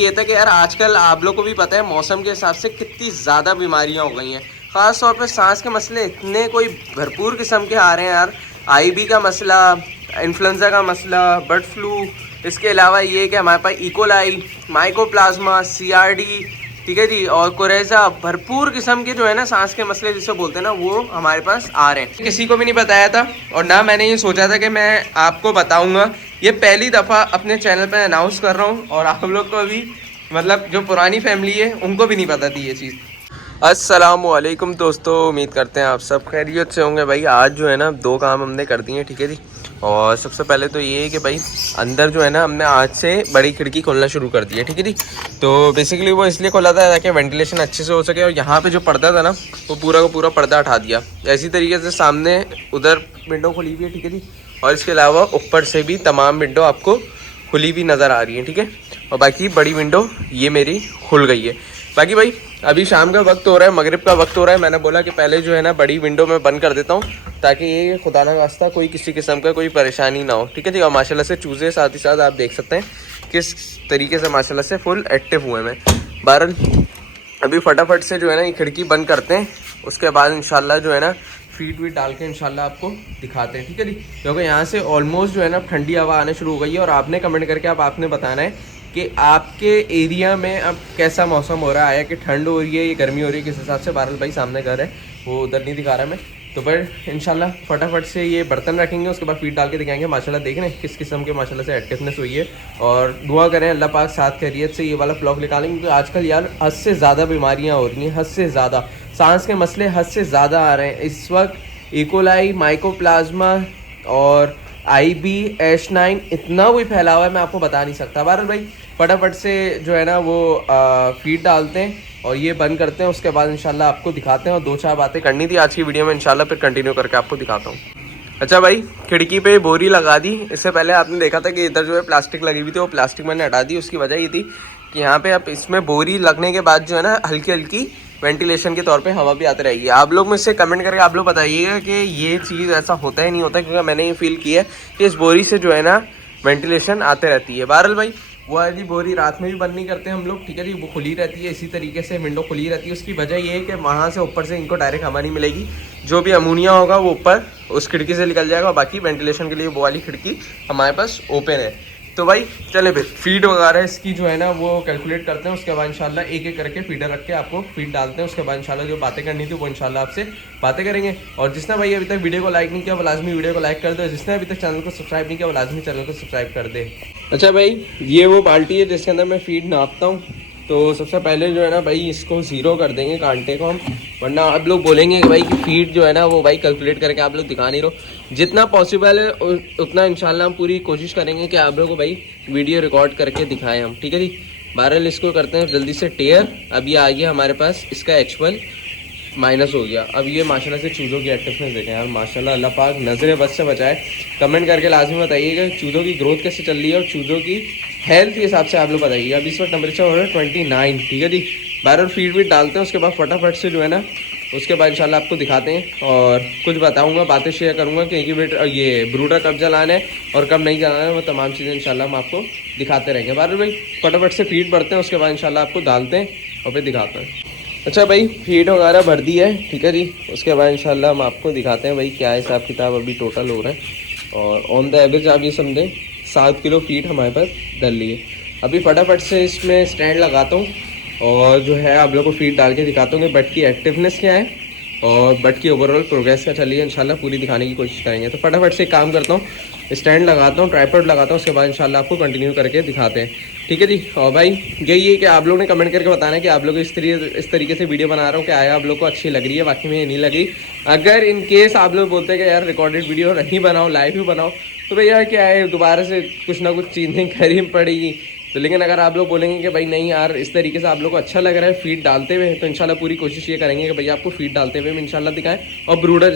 ये था कि यार आजकल आप लोग को भी पता है मौसम के हिसाब से कितनी ज़्यादा बीमारियां हो गई हैं। ख़ास तौर पे सांस के मसले इतने कोई भरपूर किस्म के आ रहे हैं यार। आईबी का मसला, इन्फ्लुएंजा का मसला, बर्ड फ्लू, इसके अलावा ये कि हमारे पास इकोलाई, माइकोप्लाज्मा, सीआरडी, ठीक है जी, और कोरेजा, भरपूर किस्म के जो है ना सांस के मसले जिसे बोलते हैं ना, वो हमारे पास आ रहे हैं। किसी को भी नहीं बताया था और ना मैंने ये सोचा था कि मैं आपको बताऊंगा। ये पहली दफ़ा अपने चैनल पे अनाउंस कर रहा हूँ और आप लोग को भी, मतलब जो पुरानी फैमिली है उनको भी नहीं पता थी ये चीज़। अस्सलामुअलैकुम दोस्तों, उम्मीद करते हैं आप सब खैरियत से होंगे। भाई आज जो है ना 2 काम हमने कर दिए हैं, ठीक है जी। और सबसे पहले तो ये है कि भाई अंदर जो है ना हमने आज से बड़ी खिड़की खोलना शुरू कर दी है, ठीक है जी। तो बेसिकली वो इसलिए खोला था ताकि वेंटिलेशन अच्छे से हो सके, और यहाँ पे जो पर्दा था ना वो पूरा का पूरा पर्दा हटा दिया। इसी तरीके से सामने उधर विंडो खुली हुई है, ठीक है जी। और इसके अलावा ऊपर से भी तमाम विंडो आपको खुली हुई नज़र आ रही है, ठीक है। और बाकी बड़ी विंडो ये मेरी खुल गई है। बाकी भाई अभी शाम का वक्त हो रहा है, मगरिब का वक्त हो रहा है। मैंने बोला कि पहले जो है ना बड़ी विंडो मैं बंद कर देता हूँ ताकि ये खुदा ना वास्ता कोई किसी किस्म का कोई परेशानी ना हो, ठीक है जी। और माशाल्लाह से चूज़े साथ ही साथ आप देख सकते हैं किस तरीके से माशाल्लाह से फुल एक्टिव हुए हैं। बहरहाल अभी फटाफट से जो है ना ये खिड़की बंद करते हैं, उसके बाद इंशाल्लाह जो है ना फीड वीड डाल के इंशाल्लाह आपको दिखाते हैं, ठीक है जी। क्योंकि यहाँ से ऑलमोस्ट जो है ना ठंडी हवा आने शुरू हो गई है। और आपने कमेंट करके आपने बताना है कि आपके एरिया में अब कैसा मौसम हो रहा है, कि ठंड हो रही है या गर्मी हो रही है, किस हिसाब से। बहरहाल भाई सामने घर है, वो उधर नहीं दिखा रहा मैं। तो पर इंशाल्लाह फटाफट से ये बर्तन रखेंगे, उसके बाद फीड डाल के दिखाएंगे। माशाल्लाह देख रहे हैं किस किस्म के माशाल्लाह से एक्टिवनेस हुई है। और दुआ करें अल्लाह पाक साथ खैरियत से ये वाला ब्लॉग निकालेंगे, क्योंकि आजकल यार हद से ज़्यादा बीमारियाँ हो रही हैं, हद से ज़्यादा सांस के मसले हद से ज़्यादा आ रहे हैं इस वक्त। इकोलाई, माइकोप्लाज्मा और IB, H9 इतना कोई फैला हुआ है मैं आपको बता नहीं सकता। बहरहाल भाई फटाफट से जो है ना वो फीड डालते हैं और ये बंद करते हैं, उसके बाद इंशाल्लाह आपको दिखाते हैं। और 2-4 बातें करनी थी आज की वीडियो में, इंशाल्लाह फिर कंटिन्यू करके आपको दिखाता हूँ। अच्छा भाई खिड़की पे बोरी लगा दी। इससे पहले आपने देखा था कि इधर जो है प्लास्टिक लगी हुई थी, वो प्लास्टिक मैंने हटा दी। उसकी वजह ये थी कि यहाँ पे अब इसमें बोरी लगने के बाद जो है ना हल्की हल्की वेंटिलेशन के तौर पे हवा भी आती रहेगी। आप लोग मुझसे कमेंट करके आप लोग बताइएगा कि ये चीज़ ऐसा होता है नहीं होता, क्योंकि मैंने ये फील किया है कि इस बोरी से जो है ना वेंटिलेशन आते रहती है। बहरहाल भाई वो वाली बोरी रात में भी बंद नहीं करते हम लोग, ठीक है जी। वो खुली रहती है, इसी तरीके से विंडो खुली रहती है। उसकी वजह ये है कि वहाँ से ऊपर से इनको डायरेक्ट हवा नहीं मिलेगी, जो भी अमोनिया होगा वो ऊपर उस खिड़की से निकल जाएगा। बाकी वेंटिलेशन के लिए वो वाली खिड़की हमारे पास ओपन है। तो भाई चले फिर फीड वगैरह इसकी जो है ना वो कैलकुलेट करते हैं, उसके बाद इंशाल्लाह एक एक करके फीडर रख के आपको फीड डालते हैं। उसके बाद इंशाल्लाह जो बातें करनी थी वो इंशाल्लाह आपसे बातें करेंगे। और जिसने भाई अभी तक वीडियो को लाइक नहीं किया वो लाजमी वीडियो को लाइक कर दो, जिसने अभी तक चैनल को सब्सक्राइब नहीं किया वो लाजमी चैनल को सब्सक्राइब कर दे। अच्छा भाई ये वो बाल्टी है जिसके अंदर मैं फीड नापता हूँ। तो सबसे पहले जो है ना भाई इसको ज़ीरो कर देंगे कांटे को हम, वरना आप लोग बोलेंगे कि भाई कि फीड जो है ना वो भाई कैलकुलेट करके आप लोग दिखा नहीं रहो। जितना पॉसिबल है उतना इंशाल्लाह हम पूरी कोशिश करेंगे कि आप लोगों को भाई वीडियो रिकॉर्ड करके दिखाएं हम, ठीक है जी। बहरहाल इसको करते हैं जल्दी से टेयर। अब ये आ गया हमारे पास, इसका एक्चुअल माइनस हो गया। अब ये माशाल्लाह से चूज़ों की एक्टिवनेस देखें यार, माशाल्लाह अल्लाह पाक नज़र बस से बचाए। कमेंट करके लाजमी बताइएगा चूज़ों की ग्रोथ कैसे चल रही है और चूज़ों की हेल्थ के हिसाब से आप लोग बताइएगा। अभी इस वक्त टेम्परेचर हो रहा है 29, ठीक है जी। बहरहाल फीड वीड डालते हैं, उसके बाद फटाफट से जो है ना उसके बाद इंशाल्लाह आपको दिखाते हैं और कुछ बताऊंगा, बातें शेयर करूंगा कि इंक्यूबेटर ये ब्रूडर कब जलाना है और कब नहीं जलाना है, वो तमाम चीज़ें इंशाल्लाह हम आपको दिखाते रहेंगे। बहरहाल भाई फटाफट से फीड भरते हैं, उसके बाद इंशाल्लाह आपको डालते हैं और फिर दिखाते हैं। अच्छा भाई फीड वगैरह भर दी है, ठीक है जी। उसके बाद इंशाल्लाह हम आपको दिखाते हैं भाई क्या हिसाब किताब अभी टोटल हो रहा है। और ऑन द एवरेज आप ये समझें 7 किलो फीड हमारे पास डल ली है। अभी फटाफट से इसमें स्टैंड लगाता हूँ और जो है आप लोग को फीड डाल के दिखाता हूँ कि बट की एक्टिवनेस क्या है और बट की ओवरऑल प्रोग्रेस क्या चल रही है। इंशाल्लाह पूरी दिखाने की कोशिश करेंगे। तो फटाफट से काम करता हूँ, स्टैंड लगाता हूँ, ट्राइपॉड लगाता हूँ, उसके बाद इंशाल्लाह आपको कंटिन्यू करके दिखाते हैं, ठीक है जी। और भाई यही है कि आप लोगों ने कमेंट करके बताना है कि आप लोग इस तरीके से वीडियो बना रहा हूँ कि आया आप लोग को अच्छी लग रही है, बाकी में नहीं लगी। अगर इन केस आप लोग बोलते हैं कि यार रिकॉर्डेड वीडियो नहीं बनाओ, लाइव ही बनाओ, तो भैया क्या है दोबारा से कुछ ना कुछ चीज़ें करनी पड़ेगी। तो लेकिन अगर आप लोग बोलेंगे कि भाई नहीं यार इस तरीके से आप लोग को अच्छा लग रहा है फीड डालते हुए, तो इंशाल्लाह पूरी कोशिश ये करेंगे कि भैया आपको फीड डालते हुए भी इंशाल्लाह दिखाएं और ब्रूडर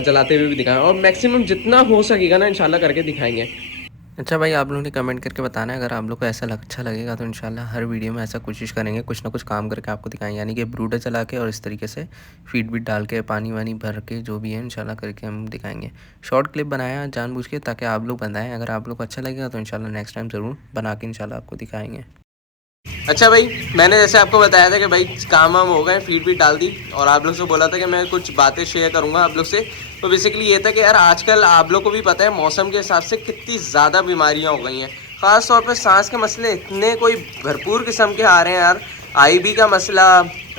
जलाते हुए भी दिखाएं, और मैक्सिमम जितना हो सकेगा ना इंशाल्लाह करके दिखाएंगे। अच्छा भाई आप लोगों ने कमेंट करके बताना है, अगर आप लोग को ऐसा अच्छा लगेगा तो इंशाल्लाह हर वीडियो में ऐसा कोशिश करेंगे, कुछ ना कुछ काम करके आपको दिखाएंगे। यानी कि ब्रूडर चला के और इस तरीके से फीड बीट डाल के पानी वानी भर के जो भी है इंशाल्लाह करके हम दिखाएंगे। शॉर्ट क्लिप बनाया जानबूझ के ताकि आप लोग बनाएं, अगर आप लोग को अच्छा लगेगा तो इंशाल्लाह नेक्स्ट टाइम ज़रूर बना के इंशाल्लाह आपको दिखाएंगे। अच्छा भाई, मैंने जैसे आपको बताया था कि भाई काम वाम हो गए, फीड भी डाल दी और आप लोग से बोला था कि मैं कुछ बातें शेयर करूंगा आप लोग से। तो बेसिकली ये था कि यार आजकल आप लोग को भी पता है मौसम के हिसाब से कितनी ज़्यादा बीमारियां हो गई हैं। ख़ास तौर पे सांस के मसले इतने कोई भरपूर किस्म के आ रहे हैं यार। आईबी का मसला,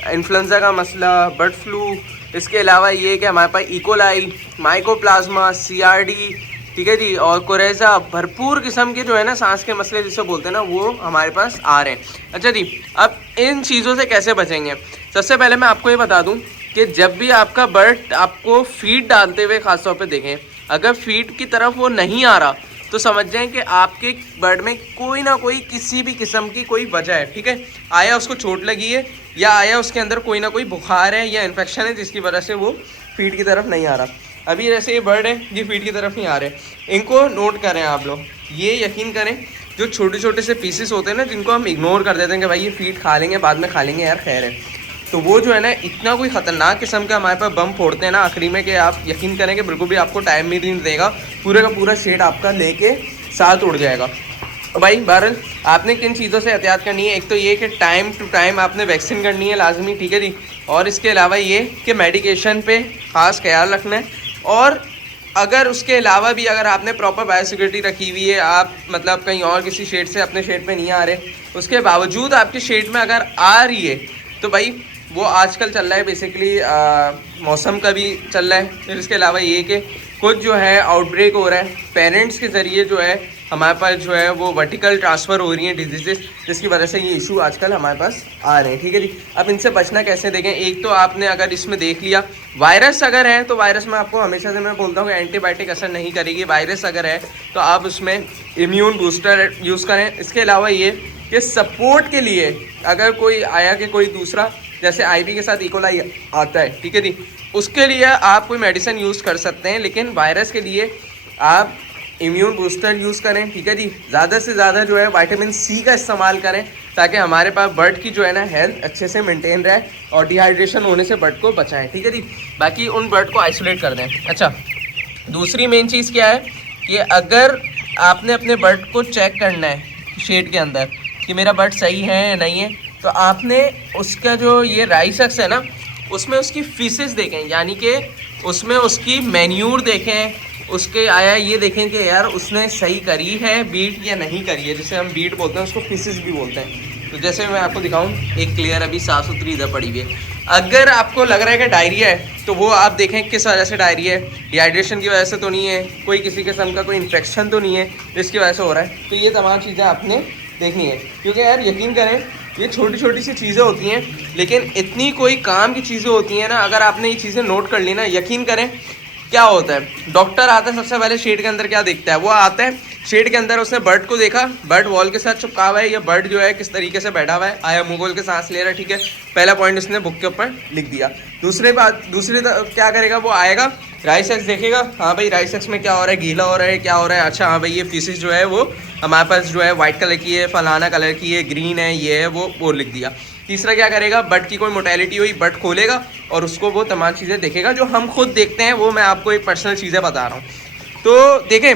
इन्फ्लुएंजा का मसला, बर्ड फ्लू, इसके अलावा ये कि हमारे पास इकोलाई, माइकोप्लाज्मा, सीआरडी, ठीक है जी, और कोरेजा, भरपूर किस्म के जो है ना सांस के मसले जिसे बोलते हैं ना, वो हमारे पास आ रहे हैं। अच्छा जी, अब इन चीज़ों से कैसे बचेंगे? सबसे पहले मैं आपको ये बता दूं कि जब भी आपका बर्ड आपको फीड डालते हुए खासतौर पे देखें, अगर फीड की तरफ वो नहीं आ रहा तो समझ जाएं कि आपके बर्ड में कोई ना कोई किसी भी किस्म की कोई वजह है, ठीक है। आया उसको चोट लगी है या आया उसके अंदर कोई ना कोई बुखार है या इन्फेक्शन है जिसकी वजह से वो फीड की तरफ नहीं आ रहा। अभी जैसे ये बर्ड है, ये फीड की तरफ नहीं आ रहे, इनको नोट करें आप लोग। ये यकीन करें, जो छोटे छोटे से पीसेस होते हैं ना, जिनको हम इग्नोर कर देते हैं कि भाई ये फीड खा लेंगे, बाद में खा लेंगे यार, खैर है, तो वो जो है ना इतना कोई ख़तरनाक किस्म का हमारे पास बम फोड़ते हैं ना आखिरी में, कि आप यकीन करें कि बिल्कुल भी आपको टाइम भी नहीं देगा, पूरे का पूरा शेड आपका लेके साथ उड़ जाएगा। तो भाई बहरहाल आपने किन चीज़ों से एहतियात करनी है? एक तो ये कि टाइम टू टाइम आपने वैक्सीन करनी है लाजमी, ठीक है जी। और इसके अलावा ये कि मेडिकेशन पे ख़ास ख्याल रखना है। और अगर उसके अलावा भी अगर आपने प्रॉपर बायोसिक्योरिटी रखी हुई है, आप मतलब कहीं और किसी शेड से अपने शेड पे नहीं आ रहे, उसके बावजूद आपके शेड में अगर आ रही है, तो भाई वो आजकल चल रहा है बेसिकली मौसम का भी चल रहा है। फिर इसके अलावा ये कि कुछ जो है आउटब्रेक हो रहा है, पेरेंट्स के ज़रिए जो है हमारे पास जो है वो वर्टिकल ट्रांसफ़र हो रही हैं डिजीज़, जिसकी वजह से ये इशू आजकल हमारे पास आ रहे हैं, ठीक है जी। अब इनसे बचना कैसे देखें? एक तो आपने अगर इसमें देख लिया वायरस अगर है तो वायरस में आपको हमेशा से मैं बोलता हूँ कि एंटीबायोटिक असर नहीं करेगी। वायरस अगर है तो आप उसमें इम्यून बूस्टर यूज़ करें। इसके अलावा ये कि सपोर्ट के लिए अगर कोई आया कि कोई दूसरा जैसे आईबी के साथ इकोलाई आता है, ठीक है जी, उसके लिए आप कोई मेडिसिन यूज़ कर सकते हैं, लेकिन वायरस के लिए आप इम्यून बूस्टर यूज़ करें, ठीक है जी। ज़्यादा से ज़्यादा जो है विटामिन सी का इस्तेमाल करें, ताकि हमारे पास बर्ड की जो है ना हेल्थ अच्छे से मेंटेन रहे और डिहाइड्रेशन होने से बर्ड को बचाएं, ठीक है जी। बाकी उन बर्ड को आइसोलेट कर दें। अच्छा, दूसरी मेन चीज़ क्या है कि अगर आपने अपने बर्ड को चेक करना है शेड के अंदर कि मेरा बर्ड सही है या नहीं है, तो आपने उसका जो ये राइसक्स है ना, उसमें उसकी फीसेस देखें, यानी कि उसमें उसकी मैन्यूर देखें, उसके आया ये देखें कि यार उसने सही करी है बीट या नहीं करी है। जैसे हम बीट बोलते हैं उसको फीसेस भी बोलते हैं। तो जैसे मैं आपको दिखाऊं, एक क्लियर अभी साफ़ सुथरी इधर पड़ी हुई है। अगर आपको लग रहा है कि डायरिया है तो वो आप देखें किस वजह से डायरिया है। डिहाइड्रेशन की वजह से तो नहीं है, कोई किसी किस्म का कोई इन्फेक्शन तो नहीं है जिसकी वजह से हो रहा है। तो ये तमाम चीज़ें आपने देखनी है, क्योंकि यार यकीन करें ये छोटी छोटी सी चीज़ें होती हैं, लेकिन इतनी कोई काम की चीज़ें होती हैं ना। अगर आपने ये चीज़ें नोट कर ली ना, यकीन करें क्या होता है, डॉक्टर आता है सबसे पहले शेड के अंदर क्या देखता है, वो आता है शेड के अंदर, उसने बर्ड को देखा, बर्ड वॉल के साथ चिपका हुआ है, या बर्ड जो है किस तरीके से बैठा हुआ है, आया मुंह खोल के सांस ले रहा है, ठीक है, पहला पॉइंट उसने बुक के ऊपर लिख दिया। दूसरी क्या करेगा, वो आएगा राइसेक्स देखेगा, हाँ भाई राइसेक्स में क्या हो रहा है, गीला हो रहा है, क्या हो रहा है, अच्छा हाँ भाई ये फीसिस जो है वो हमारे पास जो है वाइट कलर की है, फलाना कलर की है, ग्रीन है, ये है वो लिख दिया। तीसरा क्या करेगा, बर्ड की कोई मोटेलिटी हुई, बर्ड खोलेगा और उसको वो तमाम चीज़ें देखेगा जो हम खुद देखते हैं, वो मैं आपको एक पर्सनल चीज़ें बता रहा हूँ। तो देखें,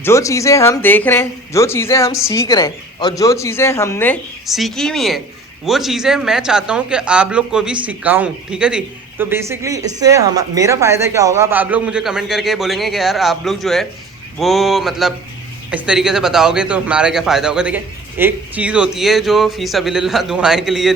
जो चीज़ें हम देख रहे हैं, जो चीज़ें हम सीख रहे हैं और जो चीज़ें हमने सीखी हुई हैं, वो चीज़ें मैं चाहता हूँ कि आप लोग को भी सिखाऊँ, ठीक है जी। तो बेसिकली इससे हम मेरा फ़ायदा क्या होगा, अब आप लोग मुझे कमेंट करके बोलेंगे कि यार आप लोग जो है वो मतलब इस तरीके से बताओगे तो हमारा क्या फ़ायदा होगा। देखिए, एक चीज़ होती है जो फ़ी सबिलिल्लाह दुआएं के लिए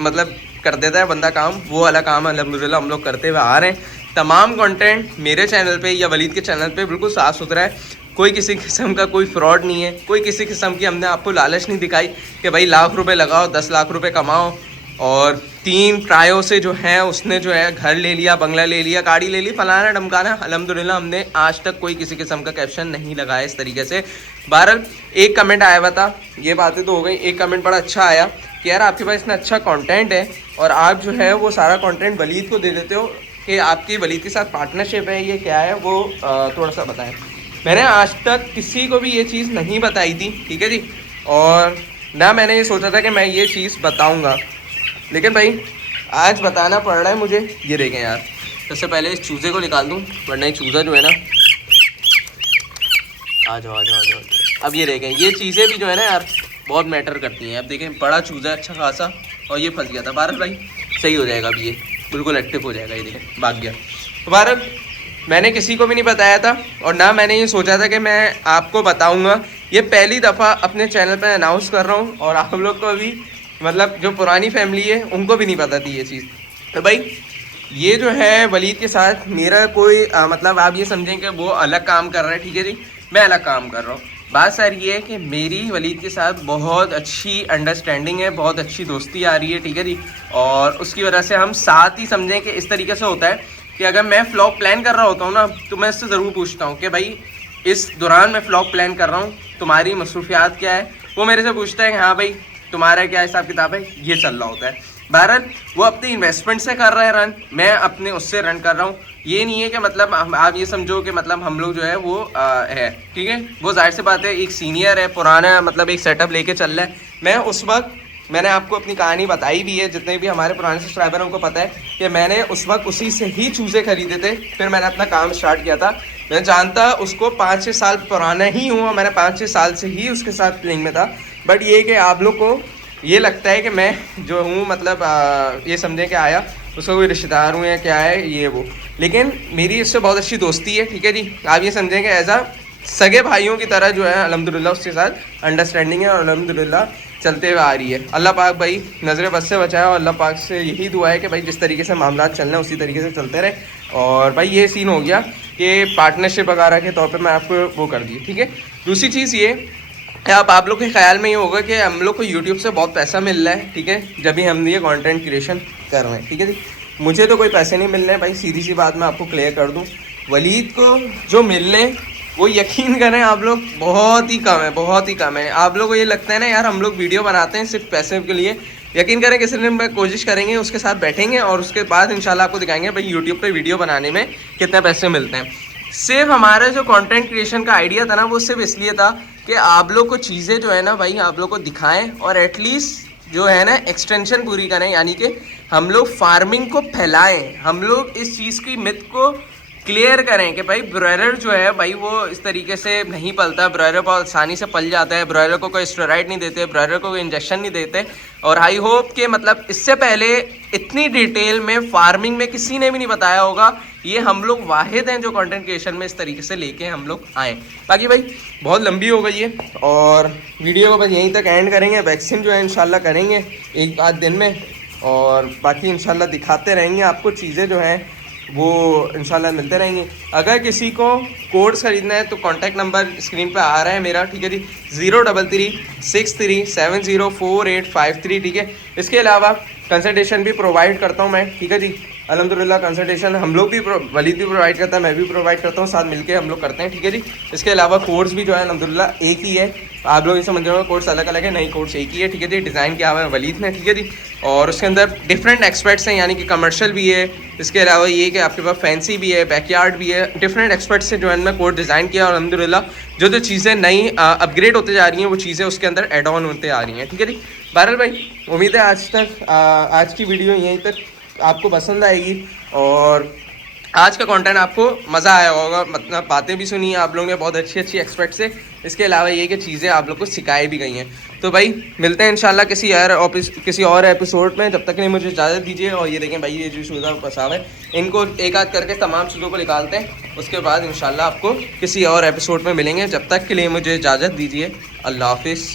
मतलब कर देता है बंदा काम, वो वाला काम अल्हम्दुलिल्लाह हम लोग करते हुए आ रहे हैं। तमाम कंटेंट मेरे चैनल पे या वलीद के चैनल पे बिल्कुल साफ़ सुथरा है, कोई किसी किस्म का कोई फ्रॉड नहीं है, कोई किसी किस्म की हमने आपको लालच नहीं दिखाई कि भाई लाख रुपए लगाओ 10 लाख रुपए कमाओ। और 3 ट्रायों से जो है उसने जो है घर ले लिया, बंगला ले लिया, गाड़ी ले ली, फलाना डमकाना, अल्हम्दुलिल्लाह हमने आज तक कोई किसी किस्म का कैप्शन नहीं लगाया इस तरीके से। बहरहाल एक कमेंट आया हुआ था, ये बातें तो हो गई, एक कमेंट बड़ा अच्छा आया कि यार आपके पास इतना अच्छा कंटेंट है और आप जो है वो सारा कंटेंट वलीद को दे देते हो, कि आपकी वलीद के साथ पार्टनरशिप है, ये क्या है वो थोड़ा सा बताएं। मैंने आज तक किसी को भी ये चीज़ नहीं बताई थी, ठीक है जी, और ना मैंने ये सोचा था कि मैं ये चीज़ बताऊँगा, लेकिन भाई आज बताना पड़ रहा है मुझे। ये देखें यार, सबसे पहले इस चूज़े को निकाल दूँ, वरना ये चूज़ा जो है ना, आ जाओ। अब ये देखें, ये चीज़ें भी जो है ना यार बहुत मैटर करती हैं। अब देखें बड़ा चूजा अच्छा खासा, और ये फंस गया था। बहरहाल भाई सही हो जाएगा, अभी ये बिल्कुल एक्टिव हो जाएगा। ये देखें भाग गया। तो बहरहाल मैंने किसी को भी नहीं बताया था, और ना मैंने ये सोचा था कि मैं आपको बताऊँगा। ये पहली दफ़ा अपने चैनल पर अनाउंस कर रहा हूँ, और आप लोग को भी मतलब जो पुरानी फैमिली है उनको भी नहीं पता थी ये चीज़। तो भाई ये जो है वलीद के साथ मेरा कोई मतलब आप ये समझें कि वो अलग काम कर रहा है, ठीक है जी, मैं अलग काम कर रहा हूँ। बात सर ये है कि मेरी वलीद के साथ बहुत अच्छी अंडरस्टैंडिंग है, बहुत अच्छी दोस्ती आ रही है, ठीक है जी। और उसकी वजह से हम साथ ही समझें कि इस तरीके से होता है कि अगर मैं व्लॉग प्लान कर रहा होता हूँ ना, तो मैं इससे ज़रूर पूछता हूँ कि भाई इस दौरान मैं व्लॉग प्लान कर रहा हूँ, तुम्हारी मसरूफियात क्या है। वो मेरे से पूछता है कि हाँ भाई तुम्हारा क्या हिसाब किताब है, ये चल रहा होता है। बहरहाल वो अपनी इन्वेस्टमेंट से कर रहा है रन, मैं अपने उससे रन कर रहा हूँ। ये नहीं है कि मतलब आप ये समझो कि मतलब हम लोग जो है वो है, ठीक है। वो जाहिर सी बात है एक सीनियर है, पुराना मतलब एक सेटअप लेके चल रहा है। मैं उस वक्त मैंने आपको अपनी कहानी बताई भी है, जितने भी हमारे पुराने सब्सक्राइबर हैं उनको पता है कि मैंने उस वक्त उसी से ही चूज़े खरीदे थे, फिर मैंने अपना काम स्टार्ट किया था। मैं जानता उसको 5-6 साल पुराना ही हूँ, मैंने 5-6 साल से ही उसके साथ प्लेइंग में था। बट ये कि आप लोग को ये लगता है कि मैं जो हूँ मतलब ये समझें कि आया उसका कोई रिश्तेदार हूँ या क्या है ये वो, लेकिन मेरी इससे बहुत अच्छी दोस्ती है, ठीक है जी। आप ये समझें कि एज आ सगे भाइयों की तरह जो है अल्हम्दुलिल्लाह उसके साथ अंडरस्टैंडिंग है, और अल्हम्दुलिल्लाह चलते हुए आ रही है। अल्लाह पाक भाई नज़र बद से बचाए, और अल्लाह पाक से यही दुआ है कि भाई जिस तरीके से मामला चल रहे हैं उसी तरीके से चलते रहे। और भाई ये सीन हो गया कि पार्टनरशिप वगैरह के तौर पे मैं आपको वो कर दी, ठीक है। दूसरी चीज़ ये अब आप लोग के ख्याल में ये होगा कि हम लोग को यूट्यूब से बहुत पैसा मिल रहा है, ठीक है, जब भी हम ये कंटेंट क्रिएशन कर रहे हैं, ठीक है जी। मुझे तो कोई पैसे नहीं मिल रहे हैं भाई, सीधी सी बात मैं आपको क्लियर कर दूं। वलीद को जो मिल रहे वो यकीन करें आप लोग बहुत ही कम है, बहुत ही कम है। आप लोग को ये लगता है ना यार हम लोग वीडियो बनाते हैं सिर्फ पैसे के लिए, यकीन करें किसी दिन में कोशिश करेंगे उसके साथ बैठेंगे और उसके बाद इंशाल्लाह आपको दिखाएंगे भाई यूट्यूब पे वीडियो बनाने में कितने पैसे मिलते हैं। सिर्फ हमारा जो कंटेंट क्रिएशन का आइडिया था ना वो सिर्फ इसलिए था कि आप लोग को चीज़ें जो है ना भाई आप लोग को दिखाएं, और एटलीस्ट जो है ना एक्सटेंशन पूरी करें, यानी कि हम लोग फार्मिंग को फैलाएं, हम लोग इस चीज़ की मिथ को क्लियर करें कि भाई ब्रॉयलर जो है भाई वो इस तरीके से नहीं पलता, ब्रॉयलर बहुत आसानी से पल जाता है, ब्रॉयलर को कोई स्टेरॉइड नहीं देते, ब्रॉयलर को कोई इंजेक्शन नहीं देते। और आई होप कि मतलब इससे पहले इतनी डिटेल में फार्मिंग में किसी ने भी नहीं बताया होगा, ये हम लोग वाहिद हैं जो कंटेंट क्रिएशन में इस तरीके से लेके हम लोग आए। बाकी भाई बहुत लंबी हो गई है और वीडियो को बस यहीं तक एंड करेंगे। वैक्सीन जो है इंशाल्लाह करेंगे एक आध दिन में, और बाकी इंशाल्लाह दिखाते रहेंगे आपको चीज़ें जो हैं वो इंशाल्लाह मिलते रहेंगे। अगर किसी को कोड्स ख़रीदना है तो कॉन्टैक्ट नंबर स्क्रीन पे आ रहा है मेरा, ठीक है जी, 03363704853, ठीक है। इसके अलावा कंसल्टेशन भी प्रोवाइड करता हूँ मैं, ठीक है जी। अल्हम्दुलिल्लाह कंसल्टेशन हम लोग भी वलीद भी प्रोवाइड करता है, मैं भी प्रोवाइड करता हूँ, साथ मिलके हम लोग करते हैं, ठीक है जी। इसके अलावा कोर्स भी जो है अल्हम्दुलिल्लाह एक ही है, आप लोग ये समझ रहे हो कोर्स अलग अलग है, नहीं कोर्स एक ही है, ठीक है जी। डिज़ाइन किया हुआ है वलीद ने, ठीक है जी। और उसके अंदर डिफरेंट एक्सपर्ट्स हैं, यानी कि कमर्शियल भी है, इसके अलावा ये कि आपके पास फैंसी भी है, बैकयार्ड भी है, डिफरेंट एक्सपर्ट्स से जो है मैं कोर्स डिज़ाइन किया, और अल्हम्दुलिल्लाह जो जो चीज़ें नई अपग्रेड होते जा रही हैं वो चीज़ें उसके अंदर एड ऑन होते आ रही हैं, ठीक है जी। बहरहाल भाई उम्मीद है आज की वीडियो यहीं तक आपको पसंद आएगी, और आज का कंटेंट आपको मज़ा आया होगा, मतलब बातें भी सुनी आप लोगों ने बहुत अच्छी अच्छी एक्सपर्ट से। इसके अलावा ये कि चीज़ें आप लोग को सिखाई भी गई हैं। तो भाई मिलते हैं इंशाल्लाह किसी और एपिसोड में, जब तक नहीं मुझे इजाज़त दीजिए। और ये देखें भाई ये जो चूज़ा फंसा है, इनको एक आध करके तमाम चीज़ों को निकालते हैं, उसके बाद इंशाल्लाह आपको किसी और एपिसोड में मिलेंगे। जब तक के लिए मुझे इजाज़त दीजिए, अल्लाह हाफिज़।